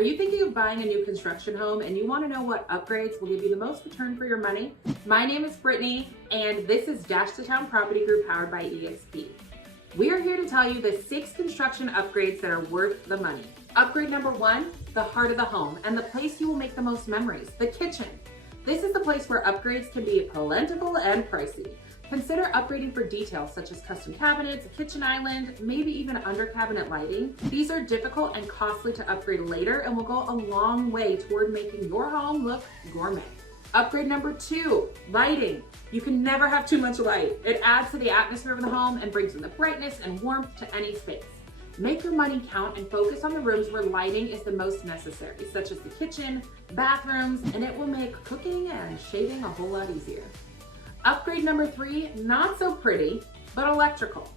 Are you thinking of buying a new construction home and you want to know what upgrades will give you the most return for your money? My name is Brittany and this is Dash to Town Property Group powered by EXP. We are here to tell you the 6 construction upgrades that are worth the money. Upgrade number 1, the heart of the home and the place you will make the most memories, the kitchen. This is the place where upgrades can be plentiful and pricey. Consider upgrading for details such as custom cabinets, a kitchen island, maybe even under cabinet lighting. These are difficult and costly to upgrade later and will go a long way toward making your home look gourmet. Upgrade number 2, lighting. You can never have too much light. It adds to the atmosphere of the home and brings in the brightness and warmth to any space. Make your money count and focus on the rooms where lighting is the most necessary, such as the kitchen, bathrooms, and it will make cooking and shaving a whole lot easier. Upgrade number 3, not so pretty, but electrical.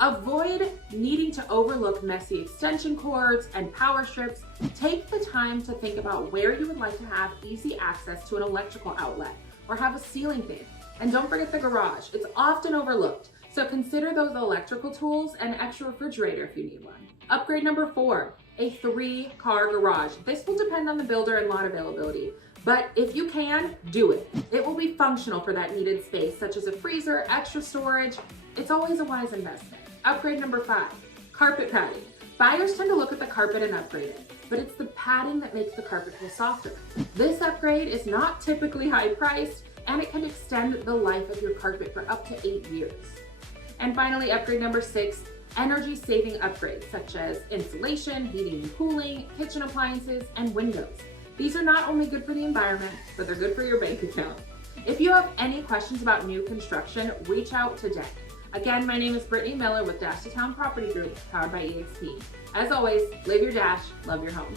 Avoid needing to overlook messy extension cords and power strips. Take the time to think about where you would like to have easy access to an electrical outlet or have a ceiling fan. And don't forget the garage. It's often overlooked, so consider those electrical tools and extra refrigerator if you need one. Upgrade number 4, a 3-car garage. This will depend on the builder and lot availability. But if you can, do it. It will be functional for that needed space, such as a freezer, extra storage. It's always a wise investment. Upgrade number 5, carpet padding. Buyers tend to look at the carpet and upgrade it, but it's the padding that makes the carpet feel softer. This upgrade is not typically high priced, and it can extend the life of your carpet for up to 8 years. And finally, upgrade number 6, energy saving upgrades, such as insulation, heating and cooling, kitchen appliances, and windows. These are not only good for the environment, but they're good for your bank account. If you have any questions about new construction, reach out today. Again, my name is Brittany Miller with Dash to Town Property Group, powered by EXP. As always, live your dash, love your home.